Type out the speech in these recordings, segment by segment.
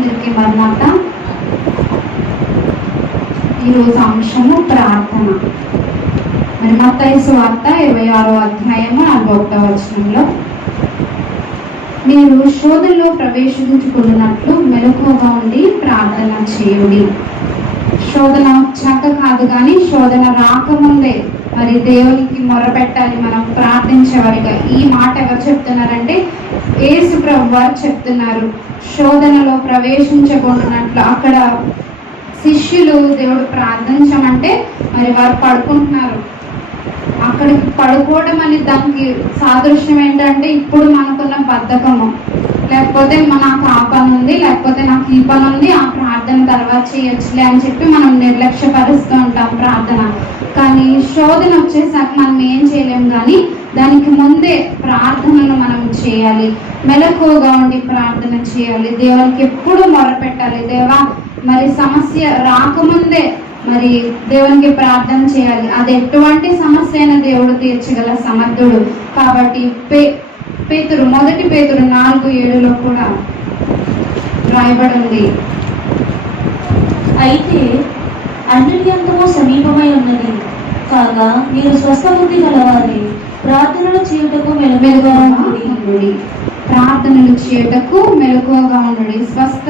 అందరికీ మరణాత. ఈరోజు అంశము ప్రార్థన. మరి మత్తయి సువార్త 26వ అధ్యాయము 41వ వచనంలో, మీరు శోధనలో ప్రవేశించుకున్నట్లు మెలకువగా ఉండి ప్రార్థన చేయుడి. శోధన వచ్చాక కాదు, కానీ శోధన రాకముందే మరి దేవునికి మొరపెట్టాలి మనం ప్రార్థించేవారిగా. ఈ మాట ఎవరు చెప్తున్నారంటే యేసు ప్రభువు వారు చెప్తున్నారు. శోధనలో ప్రవేశించకుండానట్లు అక్కడ శిష్యులు దేవుడు ప్రార్థించమంటే మరి వారు పడుకుంటున్నారు. అక్కడికి పడుకోవడం అని దానికి సాదృశ్యం ఏంటంటే, ఇప్పుడు మనకున్న బద్ధకము, లేకపోతే నాకు ఆ పని ఉంది, లేకపోతే నాకు ఈ పని ఉంది, ఆ ప్రార్థన తర్వాత చేయొచ్చులే అని చెప్పి మనం నిర్లక్ష్యపరుస్తూ ఉంటాం ప్రార్థన. కానీ శోధన వచ్చేసాక మనం ఏం చేయలేం, కానీ దానికి ముందే ప్రార్థనను మనం చేయాలి. మెలకువగా ఉండి ప్రార్థన చేయాలి. దేవునికి ఎప్పుడు మొరపెట్టాలి. దేవా, మరి సమస్య రాకముందే మరి దేవునికి ప్రార్థన చేయాలి. అది ఎటువంటి సమస్య అయినా దేవుడు తీర్చగల సమర్థుడు. కాబట్టి పేతురు 1 పేతురు 4:7 కూడా రాయబడి ఉంది. అయితే అన్నిటి అంతమో సమీపమై ఉన్నది కాగా మీరు స్వస్థ బుద్ధి గలవారి ప్రార్థనలు చేయుటకు మెలకువగా ఉండుడి. ప్రార్థనలు చేయుటకు మెలకువగా ఉండుడి. స్వస్థ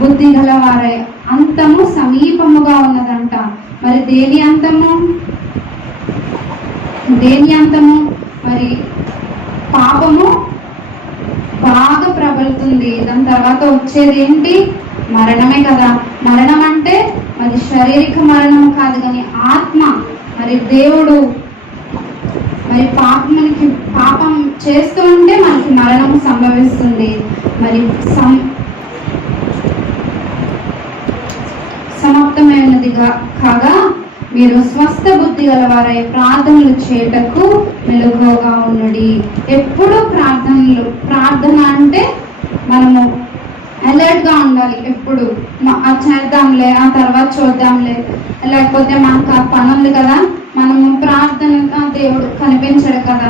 బుద్ధి గలవారే అంతము సమీపముగా ఉన్నదంట. మరి దేని అంతము? మరి పాపము బాగా ప్రబలుతుంది. దాని తర్వాత వచ్చేది ఏంటి? మరణమే కదా. మరణం అంటే మరి శారీరక మరణం కాదు, కానీ ఆత్మ. మరి దేవుడు మరి పాపం చేస్తూ ఉంటే మనకి మరణం సంభవిస్తుంది. మరి సమాప్తమైనదిగా కాగా మీరు స్వస్థ బుద్ధి గలవారై ప్రార్థనలు చేయటకు మెలకువగా ఉండుడి. ఎప్పుడు ప్రార్థన అంటే మనము అలర్ట్గా ఉండాలి. ఎప్పుడు చేద్దాంలే, ఆ తర్వాత చూద్దాంలే, లేకపోతే మనకు ఆ పని ఉంది కదా, మనము ప్రార్థన దేవుడు కనిపించడు కదా.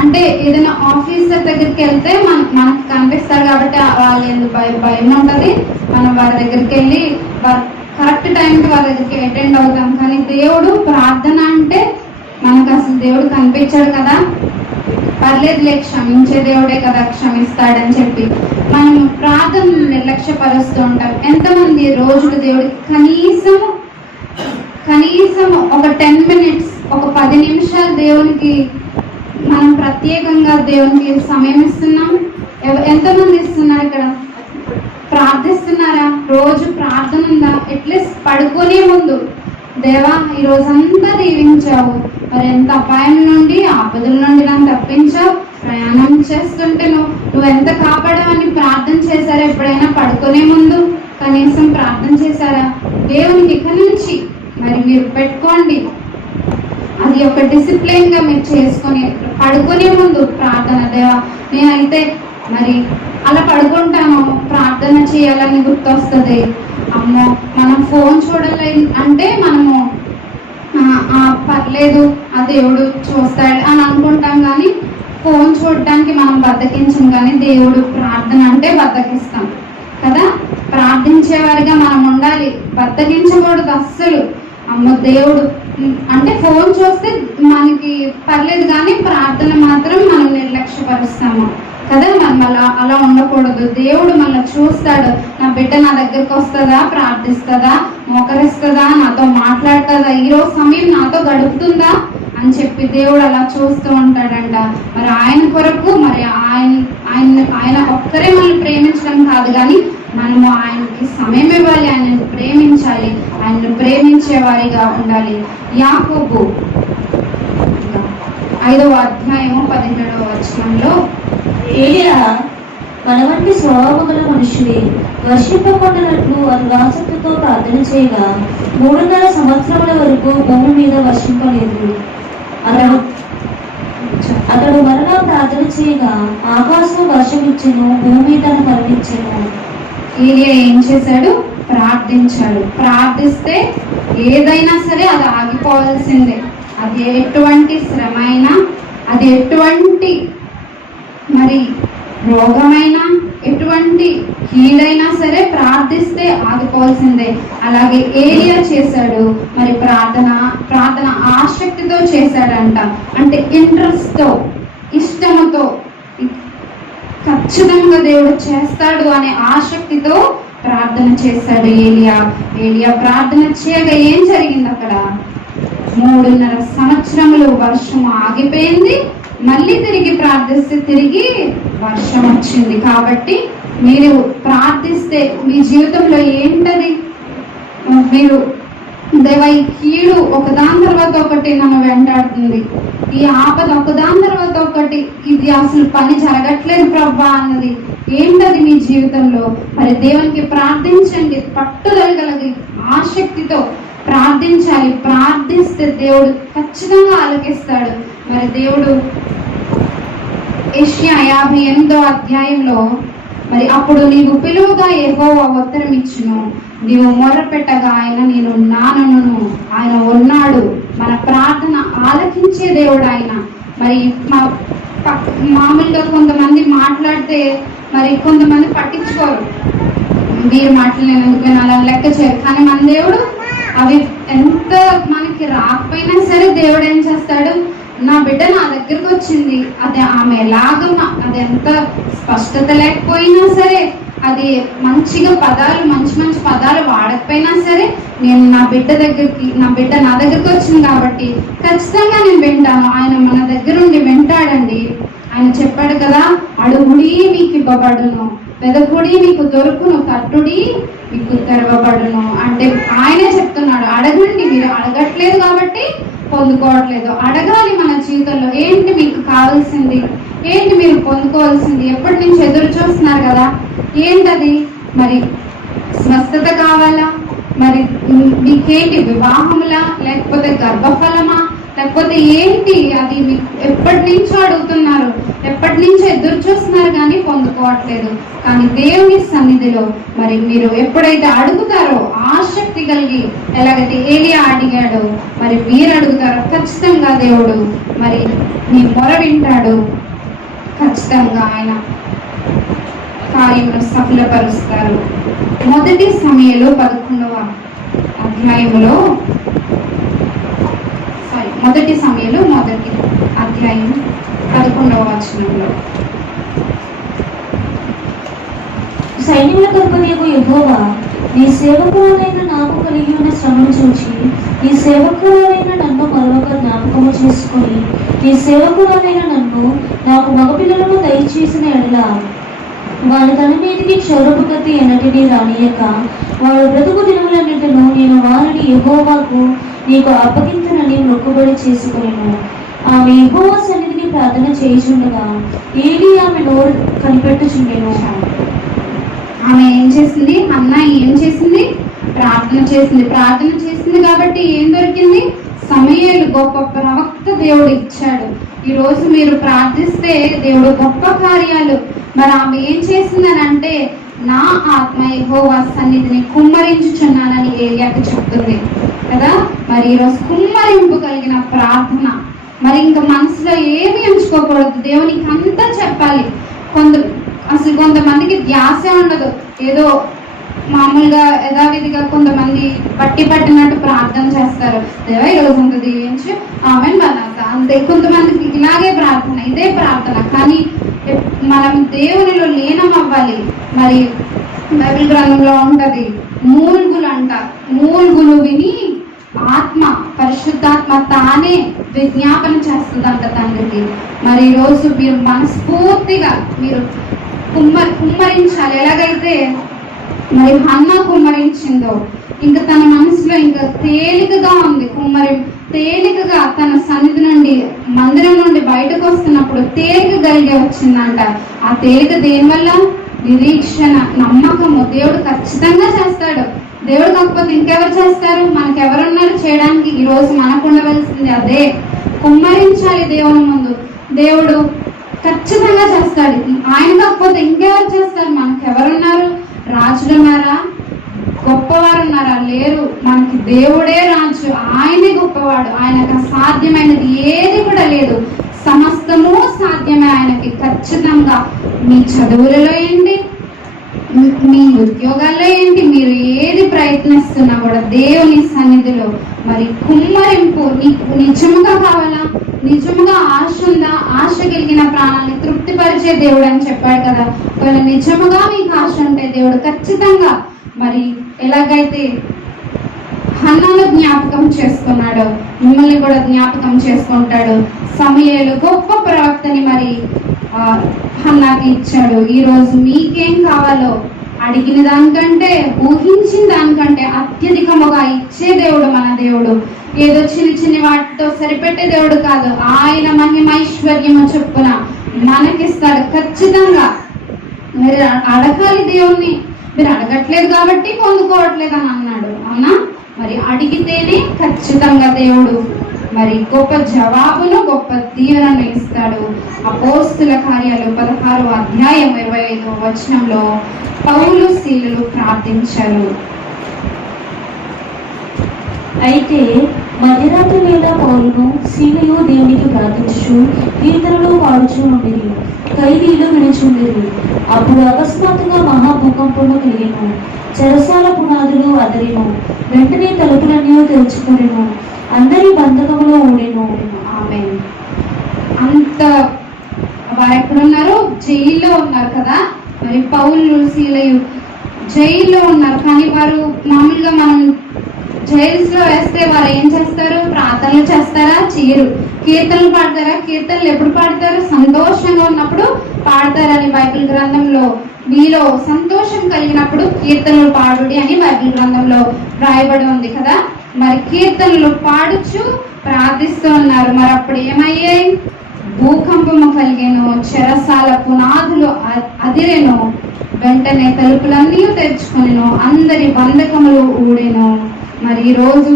అంటే ఏదైనా ఆఫీసర్ దగ్గరికి వెళ్తే మనకు కనిపిస్తారు కాబట్టి వాళ్ళు ఎందుకు భయం ఉంటుంది. మనం వారి దగ్గరికి వెళ్ళి కరెక్ట్ టైంకి వారి దగ్గరికి అటెండ్ అవుతాం. కానీ దేవుడు ప్రార్థన అంటే మనకు అసలు దేవుడు కనిపించాడు కదా, పర్లేదులే క్షమించే దేవుడే కదా, క్షమిస్తాడని చెప్పి మనం ప్రార్థన నిర్లక్ష్యపరుస్తూ ఉంటాం. ఎంతమంది రోజులు దేవుడికి కనీసం ఒక 10 minutes, ఒక 10 నిమిషాలు దేవునికి మనం ప్రత్యేకంగా దేవునికి సమయం ఇస్తున్నాం? ఎంతమంది ఇస్తున్నారు? ఇక్కడ ప్రార్థిస్తున్నారా? రోజు ప్రార్థన ఉందా? అట్లీస్ట్ పడుకునే ముందు, దేవా ఈ రోజంతా దీవించావు, మరి ఎంత అపాయం నుండి ఆపదల నుండి నన్ను తప్పించావు, ప్రయాణం చేస్తుంటే నువ్వు ఎంత కాపాడావని ప్రార్థన చేశారా? ఎప్పుడైనా పడుకునే ముందు కనీసం ప్రార్థన చేశారా? దేవునికి ఇక నుంచి మరి మీరు పెట్టుకోండి. అది ఒక డిసిప్లిన్ గా మీరు చేసుకొని పడుకునే ముందు ప్రార్థన. దేవా, నేనైతే మరి అలా పడుకుంటాను, ప్రార్థన చేయాలని గుర్తొస్తుంది. అమ్మో, మనం ఫోన్ చూడాలి అంటే మనము పర్లేదు, ఆ దేవుడు చూస్తాడు అని అనుకుంటాం. కానీ ఫోన్ చూడటానికి మనం బద్దకించం, కానీ దేవుడు ప్రార్థన అంటే బద్దకిస్తాం కదా. ప్రార్థించేవారిగా మనం ఉండాలి, బద్దకించకూడదు అస్సలు. అమ్మో, దేవుడు అంటే ఫోన్ చూస్తే మనకి పర్లేదు, కానీ ప్రార్థన మాత్రం మనం నిర్లక్ష్యపరుస్తాము కదా. మళ్ళీ అలా ఉండకూడదు. దేవుడు మళ్ళీ చూస్తాడు, నా బిడ్డ నా దగ్గరకు వస్తుందా, ప్రార్థిస్తుందా, మోకరిస్తుందా, నాతో మాట్లాడుతుందా, ఈరోజు సమయం నాతో గడుపుతుందా అని చెప్పి దేవుడు అలా చూస్తూ ఉంటాడంట. మరి ఆయన కొరకు మరి ఆయన ఒక్కరే మనం ప్రేమించడం కాదు, కానీ మనము ఆయనకి సమయం ఇవ్వాలి, ఆయనను ప్రేమించాలి, ఆయనను ప్రేమించే వారిగా ఉండాలి. యాకోబు 5వ అధ్యాయము 17వ వచనంలో, ఏలియా మన వంటి స్వభావం గల మనుషులే వర్షింపకుండానట్లు వారు ఆసక్తితో ప్రార్థన చేయగా 3.5 సంవత్సరముల వరకు భూమి మీద వర్షింపలేదు. అతడు మరలా ప్రార్థన చేయగా ఆకాశం వర్షం ఇచ్చెను, భూమి తన ఫలమిచ్చెను. ఏలియా ఏం చేశాడు? ప్రార్థించాడు. ప్రార్థిస్తే ఏదైనా సరే అది ఆగిపోవాల్సిందే. అది ఎటువంటి శ్రమ అయినా, అది ఎటువంటి మరి రోగమైనా, ఎటువంటి కీడైనా సరే ప్రార్థిస్తే ఆదుకోవాల్సిందే. అలాగే ఏలియా చేశాడు. మరి ప్రార్థన ఆసక్తితో చేశాడంట. అంటే ఇంట్రెస్ట్ తో, ఇష్టముతో, ఖచ్చితంగా దేవుడు చేస్తాడు అనే ఆసక్తితో ప్రార్థన చేశాడు ఏలియా ప్రార్థన చేయగా ఏం జరిగింది? అక్కడ 3.5 సంవత్సరములు వర్షం ఆగిపోయింది. మళ్ళీ తిరిగి ప్రార్థిస్తే తిరిగి వర్షం వచ్చింది. కాబట్టి మీరు ప్రార్థిస్తే మీ జీవితంలో ఏంటది? మీరు దేవా, ఈ కీడు ఒకదాని తర్వాత ఒకటి నన్ను వెంటాడుతుంది, ఈ ఆపద ఒకదాని తర్వాత ఒకటి, ఇది అసలు పని జరగట్లేదు ప్రభా అన్నది ఏంటది మీ జీవితంలో? మరి దేవునికి ప్రార్థించండి, పట్టుదల కలిగి ఆసక్తితో ప్రార్థించాలి. ప్రార్థిస్తే దేవుడు ఖచ్చితంగా ఆలకిస్తాడు. మరి దేవుడు యెషయా 58వ అధ్యాయంలో మరి అప్పుడు నీవు పిలువగా యెహోవా ఉత్తరం ఇచ్చును, నీవు మొర్రపెట్టగా ఆయన నేను నానను, ఆయన ఉన్నాడు. మన ప్రార్థన ఆలకించే దేవుడు ఆయన. మరి మామూలుగా కొంతమంది మాట్లాడితే మరి కొంతమంది పట్టించుకోరు, వీరు మాట్లాడినందుకు అలా లెక్క చేయరు. కానీ మన దేవుడు అవి ఎంత మనకి రాకపోయినా సరే దేవుడు ఏం చేస్తాడు? నా బిడ్డ నా దగ్గరకు వచ్చింది, అది ఆమె ఎలాగమ్మా, అది ఎంత స్పష్టత లేకపోయినా సరే, అది మంచిగా మంచి పదాలు వాడకపోయినా సరే, నేను నా బిడ్డ నా దగ్గరికి వచ్చింది కాబట్టి ఖచ్చితంగా నేను వింటాను. ఆయన మన దగ్గర ఉండి వింటాడండి. ఆయన చెప్పాడు కదా, అడుగుడి మీకు ఇవ్వబడును, వెదకుడి మీకు దొరుకును, తట్టుడి మీకు తెరవబడును. అంటే ఆయనే చెప్తున్నాడు, అడగండి. మీరు అడగట్లేదు కాబట్టి పొందుకోవట్లేదు. అడగాలి. మన జీవితంలో ఏంటి మీకు కావాల్సింది, ఏంటి మీరు పొందుకోవాల్సింది, ఎప్పటి నుంచి ఎదురు చూస్తున్నారు కదా, ఏంటది? మరి స్వస్థత కావాలా? మరి మీకేంటి? వివాహములా, లేకపోతే గర్భఫలమా, లేకపోతే ఏంటి? అది మీకు ఎప్పటి నుంచో అడుగుతున్నారు, ఎప్పటి నుంచో ఎదురు చూస్తున్నారు కానీ పొందుకోవట్లేదు. కానీ దేవుని సన్నిధిలో మరి మీరు ఎప్పుడైతే అడుగుతారో ఆసక్తి కలిగి, ఎలాగైతే ఏలియా అడిగాడో మరి మీరు అడుగుతారో ఖచ్చితంగా దేవుడు మరి మీ మొర వింటాడు. ఖచ్చితంగా ఆయన కార్యమును సఫలపరుస్తారు. మొదటి సమయంలో 11వ అధ్యాయంలో మొదటి సమయంలో 1వ అధ్యాయం 11వ వచనంలో, సైన్యములకు అధిపతియగు యెహోవా, నీ సేవకురాలైన నాకు కలిగి ఉన్న శ్రమను చూచి నీ సేవకురాలైన నన్ను మరొక జ్ఞాపకము చేసుకొని నీ సేవకురాలైన నన్ను నాకు మగపిల్లలను దయచేసిన ఎడల వారి తన మీదికి క్షౌరపు కత్తి ఎన్నటినీ రానియక వారి బ్రతుకు దినములన్నింటిను నేను వారిని యెహోవాకు నీకు అప్పగించనని మొక్కుబడి చేసుకునేను. ఆమె యెహోవా సన్నిధిని ప్రార్థన చేయుచుండగా ఏలీ ఆమె నోరు కనిపెట్టుచుండెను. ఆమె ఏం చేసింది? హన్నా ఏం చేసింది? ప్రార్థన చేసింది కాబట్టి ఏం దొరికింది? సమూయేలు గొప్ప ప్రవక్త దేవుడు ఇచ్చాడు. ఈ రోజు మీరు ప్రార్థిస్తే దేవుడు గొప్ప కార్యాలు. మరి ఆమె ఏం చేసిందని అంటే, నా ఆత్మ యెహోవా సన్నిధిని కుమ్మరించుచున్నానని ఏలియాకి చెప్తుంది కదా. మరి ఈరోజు కుమ్మరింపు కలిగిన ప్రార్థన. మరి ఇంకా మనసులో ఏమి ఎంచుకోకూడదు, దేవునికి అంతా చెప్పాలి. అసలు కొంతమందికి ధ్యాస ఉండదు, ఏదో మామూలుగా యథావిధిగా కొంతమంది పట్టినట్టు ప్రార్థన చేస్తారు. దేవా ఈరోజు అంత దీవించి ఆమె బనాత అంతే. కొంతమందికి ఇలాగే ప్రార్థన, ఇదే ప్రార్థన. కానీ మనం దేవునిలో లీనం అవ్వాలి. మరి బైబిల్ గ్రంథంలో ఉంటది, మూల్గులు విని ఆత్మ, పరిశుద్ధాత్మ తానే విజ్ఞాపన చేస్తుందంట తండ్రికి. మరి ఈరోజు మీరు మనస్ఫూర్తిగా మీరు కుమ్మరించాలి. ఎలాగైతే మరి హన్నా కుమ్మరించిందో, ఇంకా తన మనసులో ఇంకా తేలికగా ఉంది తేలికగా తన సన్నిధి నుండి, మందిరం నుండి బయటకు వస్తున్నప్పుడు తేలిక కలిగే వచ్చిందంట. ఆ తేలిక దేనివల్ల? నిరీక్షణ, నమ్మకము. దేవుడు ఖచ్చితంగా చేస్తాడు. దేవుడు కాకపోతే ఇంకెవరు చేస్తారు? మనకెవరున్నారు చేయడానికి? ఈరోజు మనకు ఉండవలసింది అదే, కుమ్మరించాలి దేవుని ముందు. దేవుడు ఖచ్చితంగా చేస్తాడు. ఆయన కాకపోతే ఇంకెవరు చేస్తారు? మనకెవరున్నారు? రాజులున్నారా? గొప్పవారు ఉన్నారా? లేరు. మనకి దేవుడే రాజు, ఆయనే గొప్పవాడు. ఆయనకు అసాధ్యమైనది ఏది కూడా లేదు. సమస్తము సాధ్యమే ఆయనకి. ఖచ్చితంగా మీ చదువులలో ఏంటి, మీ ఉద్యోగాల్లో ఏంటి, మీరు ఏది ప్రయత్నిస్తున్నా కూడా దేవుని సన్నిధిలో మరి కుమ్మరింపు నీకు నిజముగా కావాలా, నిజముగా ఆశ ఉందా, ఆశ కలిగిన ప్రాణాన్ని తృప్తిపరిచే దేవుడు అని చెప్పాడు కదా. ఒకవేళ నిజముగా మీకు ఆశ ఉంటే దేవుడు ఖచ్చితంగా మరి ఎలాగైతే హన్నాను జ్ఞాపకం చేసుకున్నాడు, మిమ్మల్ని కూడా జ్ఞాపకం చేసుకుంటాడు. సమూయేలు గొప్ప ప్రవక్తని మరి హన్నాకి ఇచ్చాడు. ఈరోజు మీకేం కావాలో అడిగిన దానికంటే, ఊహించిన దానికంటే అత్యధికముగా ఇచ్చే దేవుడు మన దేవుడు. ఏదో చిన్న చిన్న వాటితో సరిపెట్టే దేవుడు కాదు. ఆయన మహిమైశ్వర్యము చొప్పున మనకిస్తాడు ఖచ్చితంగా. మీరు అడగాలి దేవుణ్ణి, మీరు అడగట్లేదు కాబట్టి పొందుకోవట్లేదు అని అన్నాడు. అవునా? మరి అడిగితేనే ఖచ్చితంగా దేవుడు మరి గొప్ప జవాబును, గొప్ప దీవెనను ఇస్తాడు. అపోస్తుల కార్యాలు 16వ అధ్యాయం 25వ వచనంలో పౌలు శీలలు ప్రార్థించారు. అయితే మధ్యరాత్రి వేళ పౌలును శీలయు దేవునికి ప్రార్థించు కీర్తనలు పాడుచూ ఉండేది, ఖైదీలు విడిచుండేది. అప్పుడు అకస్మాత్తుగా మహాభూకంపము కలిగెను, చెరసాల పునాదులు అదరెను, వెంటనే తలుపులన్నీ తెరుచుకొనెను, అందరి బంధకములో ఊడెను. ఆమె అంత వారు ఎక్కడున్నారు? జైల్లో ఉన్నారు కదా. మరి పౌలు శీలయు జైల్లో ఉన్నారు. కానీ వారు మామూలుగా మనం జైల్స్ లో వేస్తే వారు ఏం చేస్తారు? ప్రార్థనలు చేస్తారా? చేయరు. కీర్తనలు పాడతారా? కీర్తనలు ఎప్పుడు పాడతారు? సంతోషంగా ఉన్నప్పుడు పాడతారని బైబిల్ గ్రంథంలో, మీలో సంతోషం కలిగినప్పుడు కీర్తనలు పాడుడి అని బైబిల్ గ్రంథంలో రాయబడి ఉంది కదా. మరి కీర్తనలు పాడుచు ప్రార్థిస్తూ ఉన్నారు. మరి అప్పుడు ఏమయ్యాయి? భూకంపము కలిగేను, చెరసాల పునాదులు అదిరెను, వెంటనే తలుపులన్నీ తెరుచుకొనెను, అందరి బంధకములు ఊడెను. మరి ఈరోజు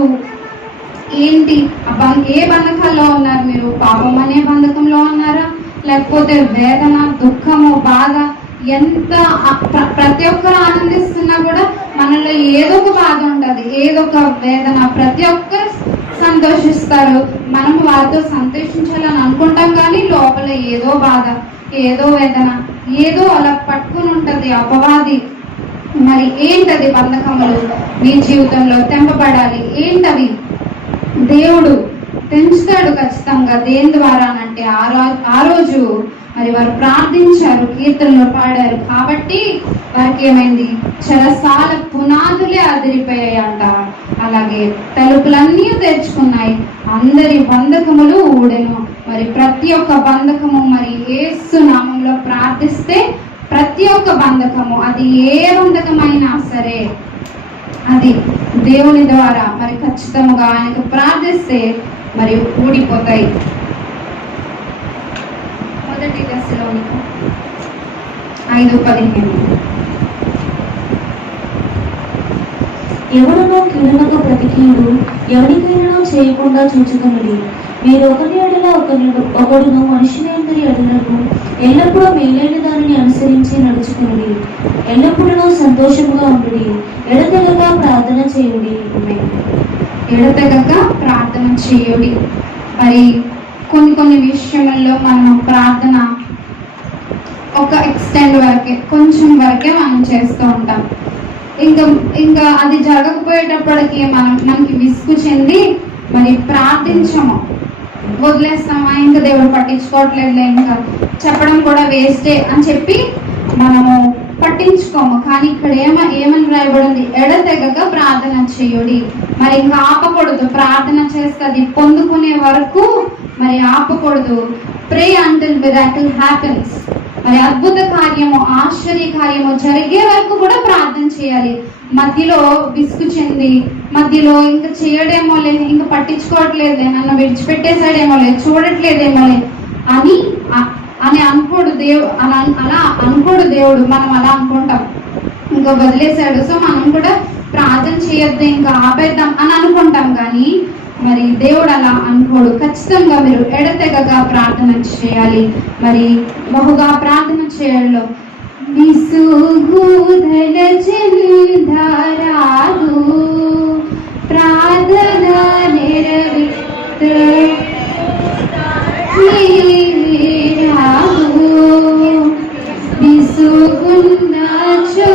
ఏంటి? ఏ బంధకాల్లో ఉన్నారు మీరు? పాపం అనే బంధకంలో ఉన్నారా? లేకపోతే వేదన, దుఃఖము, బాధ, ఎంత ప్రతి ఒక్కరు ఆనందిస్తున్నా కూడా మనలో ఏదో ఒక బాధ ఉంటుంది, ఏదో ఒక వేదన. ప్రతి ఒక్కరు సంతోషిస్తారు, మనం వారితో సంతోషించాలని అనుకుంటాం, కానీ లోపల ఏదో బాధ, ఏదో వేదన, ఏదో అలా పట్టుకుని ఉంటుంది అపవాది. మరి ఏంటది? బంధకములు మీ జీవితంలో తెంపబడాలి. ఏంటవి? దేవుడు పెంచుతాడు ఖచ్చితంగా. దేని ద్వారా అంటే ఆ రోజు మరి వారు ప్రార్థించారు, కీర్తనలు పాడారు కాబట్టి వారికి ఏమైంది? చెరసాల పునాదులే అదిరిపోయాయి అంట. అలాగే తలుపులన్నీ తెరుచుకున్నాయి, అందరి బంధకములు ఊడెను. మరి ప్రతి ఒక్క బంధకము మరి యేసు నామంలో ప్రార్థిస్తే ప్రతి ఒక్క బంధకము, అది ఏ బంధకమైనా సరే, అది దేవుని ద్వారా మరి ఖచ్చితంగా ఆయనకు ప్రార్థిస్తే మరి ఊడిపోతాయి. మొదటి దశలోనిక 5:15 ఎవడనో కీడునకు ప్రతికీడు ఎవరికైనా చేయకుండా చూచుకొనుడి. మీరు ఒకరి ఎడల ఒకడును మనుషుని అందరి ఎడలను ఎల్లప్పుడూ మేలైన దానిని అనుసరించి నడుచుకునుడి. ఎల్లప్పుడూ సంతోషముగా ఉండుడి. ఎడతెగక ప్రార్థన చేయుడి. ఎడతెగక ప్రార్థన చేయుడి. మరి కొన్ని విషయాలలో మనం ప్రార్థన ఒక ఎక్స్టెండ్ వరకే, కొంచెం వరకే మనం చేస్తూ ఉంటాం. ఇంకా అది జరగకపోయేటప్పటికి మనకి విసుగు చెంది మరి ప్రార్థించము, వదిలేస్తామా, ఇంకా దేవుడు పట్టించుకోవట్లేదులే, ఇంకా చెప్పడం కూడా వేస్టే అని చెప్పి మనము పట్టించుకోము. కానీ ఇక్కడ ఏమని రాయబడింది? ఎడతెగక ప్రార్థన చేయుడి. మరి ఇంకా ఆపకూడదు. ప్రార్థన చేస్తే అది పొందుకునే వరకు మరి ఆపకూడదు. ప్రే అంటిల్ మిరాకిల్ హ్యాపెన్స్. మరి అద్భుత కార్యము, ఆశ్చర్య కార్యము జరిగే వరకు కూడా ప్రార్థన చేయాలి. మధ్యలో విసుగు చెంది, మధ్యలో ఇంకా చేయడేమోలే, ఇంకా పట్టించుకోవట్లేదులే, నన్ను విడిచిపెట్టేశాడేమోలే, చూడట్లేదేమోలే అని అనుకోడు అలా అనుకోడు దేవుడు. మనం అలా అనుకుంటాం, ఇంకా వదిలేశాడు, సో మనం కూడా ప్రార్థన చేయొద్దు, ఇంకా ఆపేద్దాం అని అనుకుంటాం. కానీ మరి దేవుడు అలా అనుకోడు. ఖచ్చితంగా మీరు ఎడతెగగా ప్రార్థన చేయాలి. మరి బహుగా ప్రార్థన చేయాలో విసుగుదల చెందరాదు, ప్రార్థన విసుగున్న చో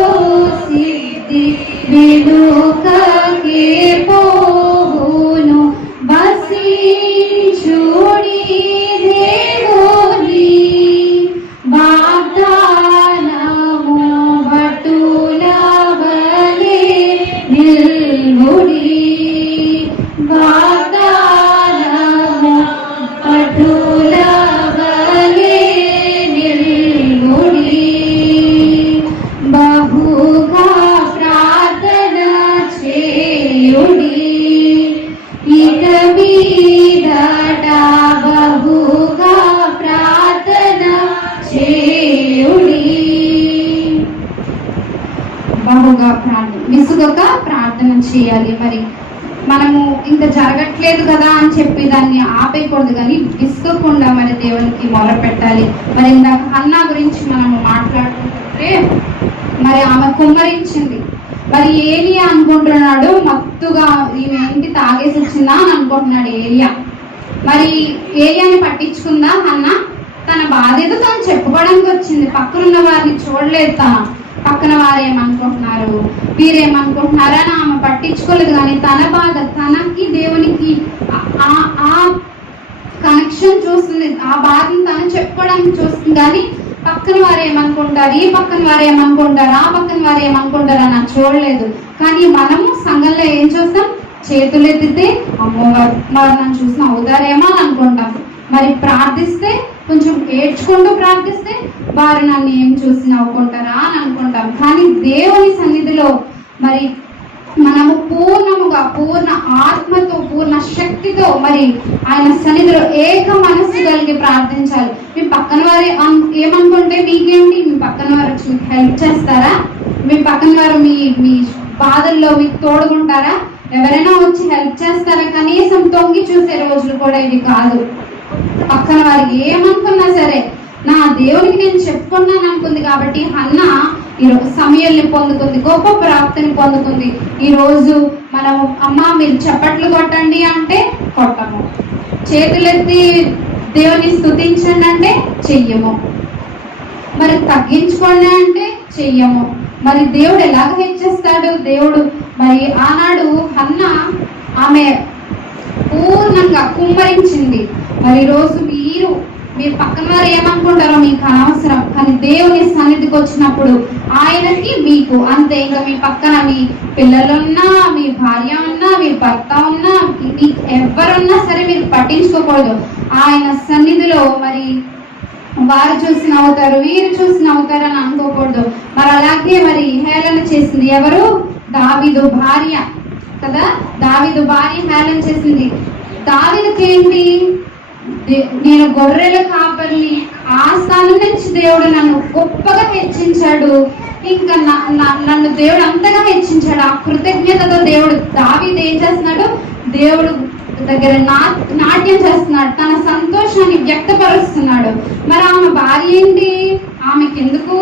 విసుగక ప్రార్థన చేయాలి. మరి మనము ఇంత జరగట్లేదు కదా అని చెప్పి దాన్ని ఆపేయకూడదు, కానీ విసుగకుండా మరి దేవునికి మొర పెట్టాలి. మరి ఇందాక హన్నా గురించి మనము మాట్లాడుకుంటుంటే మరి ఆమె కుమ్మరించింది. మరి ఏలియా అనుకుంటున్నాడు మత్తుగా ఈమె ఏంటి తాగేసి వచ్చిందా అని అనుకుంటున్నాడు ఏలియా. మరి ఏలియాని పట్టించుకుందా హన్నా? తన బాధ్యత తను చెప్పుకోవడానికి వచ్చింది. పక్కనున్న వారిని చూడలేదు. పక్కన వారు ఏమనుకుంటున్నారు, వీరేమనుకుంటున్నారు అని ఆమె పట్టించుకోలేదు. కానీ తన బాధ, తనకి దేవునికి ఆ కనెక్షన్ చూస్తుంది, ఆ బాధను తను చెప్పుకోవడానికి చూస్తుంది. కానీ పక్కన వారు ఏమనుకుంటారు, ఈ పక్కన వారు ఏమనుకుంటారు, ఆ పక్కన వారు ఏమనుకుంటారు అని చూడలేదు. కానీ మనము సంఘంలో ఏం చూస్తాం? చేతులు ఎత్తితే అమ్మో వారు నన్ను చూసిన అవుతారేమో అని అనుకుంటాం. మరి ప్రార్థిస్తే కొంచెం ఏడ్చుకుంటూ ప్రార్థిస్తే వారు నన్ను ఏం చూసి నవ్వుకుంటారా అని అనుకుంటాం. కానీ దేవుని సన్నిధిలో మరి మనము పూర్ణముగా, పూర్ణ ఆత్మతో, పూర్ణ శక్తితో మరి ఆయన సన్నిధిలో ఏక మనస్సు కలిగి ప్రార్థించాలి. మీ పక్కన వారు ఏమనుకుంటే మీకేంటి? మీ పక్కన వారు వచ్చి మీకు హెల్ప్ చేస్తారా? మీ పక్కన వారు మీ బాధల్లో మీకు తోడుకుంటారా? ఎవరైనా వచ్చి హెల్ప్ చేస్తారా? కనీసం తొంగి చూసే రోజులు కూడా ఇవి కాదు. పక్కన వారికి ఏమనుకున్నా సరే నా దేవునికి నేను చెప్పుకున్నాను అనుకుంది. కాబట్టి హన్నా ఈరోజు సమయాల్ని పొందుకుంది, గొప్ప ప్రాప్తిని పొందుకుంది. ఈరోజు మనము అమ్మ మీరు చప్పట్లు కొట్టండి అంటే కొట్టము, చేతులెత్తి దేవుని స్తుతించండి అంటే చెయ్యము, మరి తగ్గించుకోండి అంటే చెయ్యము. మరి దేవుడు ఎలాగ హెచ్చిస్తాడు? దేవుడు మరి ఆనాడు హన్నా ఆమె పూర్ణంగా కుమ్మరించింది. మరి ఈరోజు మీరు పక్కన వారు ఏమనుకుంటారో మీకు అనవసరం. కానీ దేవుని సన్నిధికి వచ్చినప్పుడు ఆయనకి మీకు అంతే. ఇంకా మీ పక్కన మీ పిల్లలున్నా, మీ భార్య ఉన్నా, మీ భర్త ఉన్నా, మీకు ఎవరున్నా సరే మీరు పట్టించుకోకూడదు. ఆయన సన్నిధిలో మరి వారు చూసి నవ్వుతారు, వీరు చూసి నవ్వుతారు అని అనుకోకూడదు. మరి అలాగే మరి హేళన చేసింది ఎవరు? దావీదు భార్య కదా. దావీదు భార్య హేళన చేసింది. దావీదుకి ఏంటి? నేను గొర్రెల కాపరిని, ఆ స్థానం నుంచి దేవుడు నన్ను గొప్పగా హెచ్చించాడు. ఇంకా నన్ను దేవుడు అంతగా హెచ్చించాడు. ఆ కృతజ్ఞతతో దేవుడు దావీదు ఏం చేస్తున్నాడు? దేవుడు దగ్గర నాట్యం చేస్తున్నాడు, తన సంతోషాన్ని వ్యక్తపరుస్తున్నాడు. మరి ఆమె భార్య ఏంటి? ఆమెకెందుకు?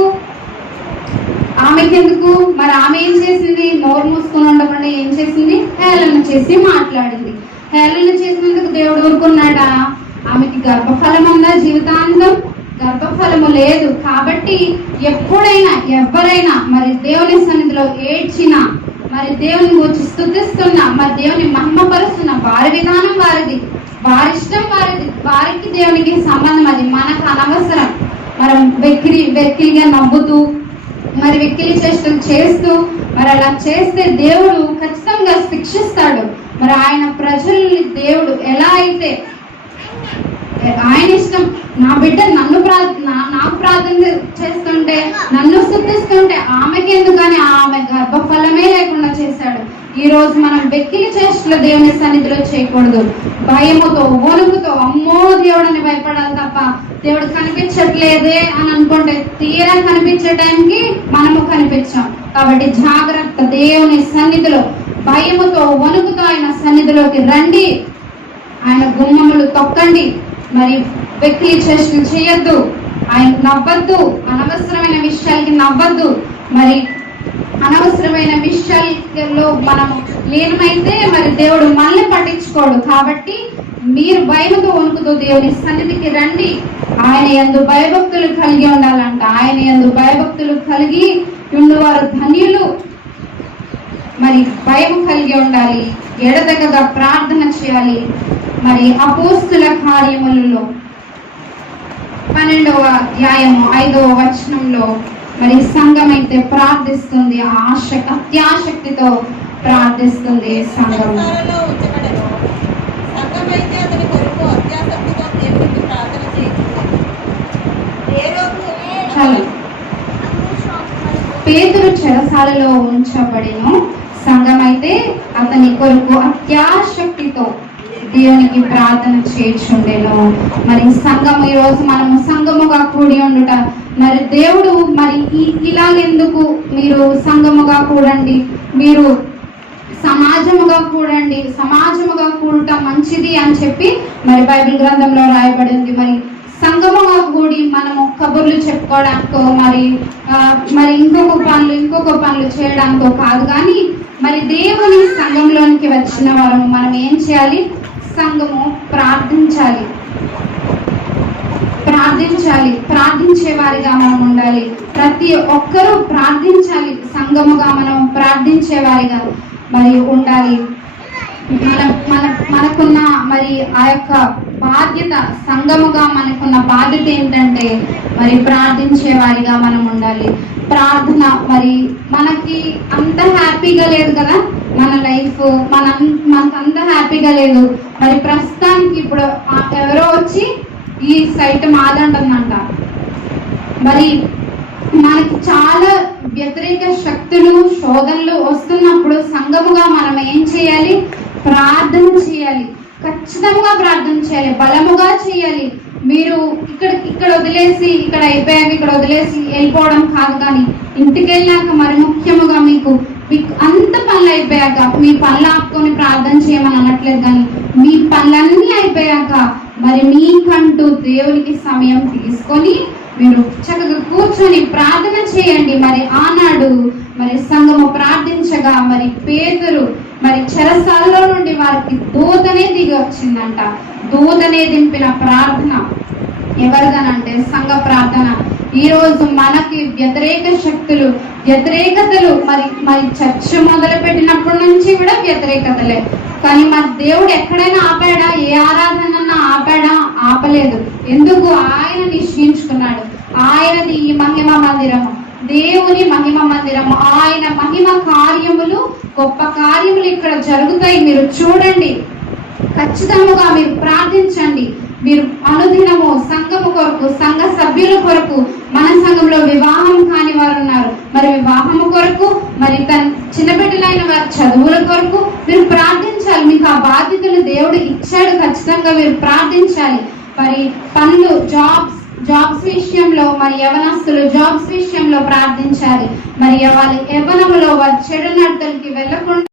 మరి ఆమె ఏం చేసింది? నోరు మూసుకొని ఉండకుండా ఏం చేసింది? హేళన చేసి మాట్లాడింది. హేళన చేసినందుకు దేవుడు ఊరుకున్నాడా? ఆమెకి గర్భఫలం ఉందా? జీవితాంతం గర్భఫలము లేదు. కాబట్టి ఎప్పుడైనా ఎవరైనా మరి దేవుని సన్నిధిలో ఏడ్చినా, మరి దేవుని గురించి స్తుతిస్తున్నా, మరి దేవుని మహిమపరుస్తున్న వారి విధానం వారిది, వారి ఇష్టం వారిది, వారికి దేవునికి సంబంధం అది మనకు అనవసరం. మనం వెక్కిలిగా నవ్వుతూ మరి వెక్కిలి చేష్టలు చేస్తూ మరి అలా చేస్తే దేవుడు ఖచ్చితంగా శిక్షిస్తాడు. మరి ఆయన ప్రజల్ని దేవుడు ఎలా అయితే ఆయన ఇష్టం, నా బిడ్డ నాకు ప్రార్థన చేస్తుంటే, నన్ను స్తుతిస్తుంటే ఆమెకి ఎందుకని ఆమె గర్భఫలమే లేకుండా చేశాడు. ఈ రోజు మనం వెక్కిలి చేష్టలు దేవుని సన్నిధిలో చేయకూడదు. భయముతో, వణుకుతో అమ్మో దేవుడని భయపడాలి తప్ప దేవుడు కనిపించట్లేదే అని అనుకుంటే తీరా కనిపించే టైంకి మనము కనిపించాం. కాబట్టి జాగ్రత్త. దేవుని సన్నిధిలో భయముతో, వణుకుతో ఆయన సన్నిధిలోకి రండి. ఆయన గుమ్మములు తొక్కండి. మరి వెక్కిలి చేష్టలు చేయొద్దు, ఆయన నవ్వద్దు, అనవసరమైన విషయాలకి నవ్వద్దు. మరి అనవసరమైన విషయాల్లో మనము లీనమైతే మరి దేవుడు మనల్ని పట్టించుకోడు. కాబట్టి మీరు భయముతో వణుకుతూ దేవుని సన్నిధికి రండి. ఆయన యందు భయభక్తులు కలిగి ఉండాలంట. ఆయన యందు భయభక్తులు కలిగి ఉన్నవారు ధన్యులు. మరి భయం కలిగి ఉండాలి, ఎడతెగగా ప్రార్థన చేయాలి. మరి అపోస్తుల కార్యములలో 12వ అధ్యాయము 5వ వచనంలో మరి సంఘం అయితే ప్రార్థిస్తుంది, అత్యాశక్తితో ప్రార్థిస్తుంది సంఘం. పేతురు చెరసాలలో ఉంచబడిను, సంఘం అయితే అతని కొరకు అత్యాశక్తితో దేవునికి ప్రార్థన చేర్చుండెను. మరి సంఘము ఈరోజు మనము సంఘముగా కూడి ఉండుట, మరి దేవుడు మరి ఇలాగెందుకు మీరు సంఘముగా కూడండి, మీరు సమాజముగా కూడండి, సమాజముగా కూడటం మంచిది అని చెప్పి మరి బైబిల్ గ్రంథంలో రాయబడింది. మరి సంఘముగా కూడి మనము కబుర్లు చెప్పుకోవడానికో మరి ఇంకొక పనులు చేయడానికో కాదు, కానీ మరి దేవుని సంఘంలోనికి వచ్చిన వారు మనం ఏం చేయాలి? సంఘము ప్రార్థించాలి, ప్రార్థించే వారిగా మనం ఉండాలి. ప్రతి ఒక్కరూ ప్రార్థించాలి, సంఘముగా మనం ప్రార్థించే వారిగా మరి ఉండాలి. మనకున్న మరి ఆ యొక్క బాధ్యత, సంఘముగా మనకున్న బాధ్యత ఏంటంటే మరి ప్రార్థించే వారిగా మనం ఉండాలి. ప్రార్థన మరి మనకి అంత హ్యాపీగా లేదు కదా, మన లైఫ్ మనకు అంత హ్యాపీగా లేదు. మరి ప్రస్తుతానికి ఇప్పుడు ఎవరో వచ్చి ఈ సైట్ మాదంటుందంట. మరి మనకి చాలా వ్యతిరేక శక్తులు, శోధనలు వస్తున్నప్పుడు సంఘముగా మనం ఏం చేయాలి? ప్రార్థన చేయాలి, ఖచ్చితంగా ప్రార్థన చేయాలి, బలముగా చేయాలి. మీరు ఇక్కడ వదిలేసి ఇక్కడ అయిపోయాక ఇక్కడ వదిలేసి వెళ్ళిపోవడం కాదు, కానీ ఇంటికి వెళ్ళాక మరి ముఖ్యముగా మీకు అంత పనులు అయిపోయాక మీ పనులు ఆపుకొని ప్రార్థన చేయమని అనట్లేదు, కానీ మీ పనులన్నీ అయిపోయాక మరి మీకంటూ దేవునికి సమయం తీసుకొని మీరు చక్కగా కూర్చొని ప్రార్థన చేయండి. మరి ఆనాడు మరి సంఘము ప్రార్థించగా మరి పేతురు మరి చెరసాలలో నుండి వారికి దూతనే దిగి వచ్చిందంట. దూతనే దింపిన ప్రార్థన ఎవరిదనంటే సంఘ ప్రార్థన. ఈ రోజు మనకి వ్యతిరేక శక్తులు, వ్యతిరేకతలు మరి చర్చ మొదలు పెట్టినప్పటి నుంచి కూడా వ్యతిరేకతలే. కానీ మరి దేవుడు ఎక్కడైనా ఆపాడా? ఏ ఆరాధన ఆపాడా? ఆపలేదు. ఎందుకు? ఆయన నిశ్చయించుకున్నాడు. ఆయనది ఈ మహిమ మందిరము, దేవుని మహిమ మందిరము. ఆయన మహిమ కార్యములు, గొప్ప కార్యములు ఇక్కడ జరుగుతాయి. మీరు చూడండి, ఖచ్చితంగా మీరు ప్రార్థించండి. మీరు అనుదినము సంఘము కొరకు, సంఘ సభ్యుల కొరకు, మన సంఘంలో వివాహం కాని వారు ఉన్నారు, మరి వివాహము కొరకు, మరి తన చిన్నబిడ్డలైన వారి చదువుల కొరకు మీరు ప్రార్థించాలి. మీకు ఆ బాధ్యతలు దేవుడు ఇచ్చాడు, ఖచ్చితంగా మీరు ప్రార్థించాలి. మరి పనులు, జాబ్స్ విషయంలో మరి యవనస్తులు జాబ్స్ విషయంలో ప్రార్థించాలి. మరి వాళ్ళ యవనములో వారి చెడు నడతలకి వెళ్ళకుండా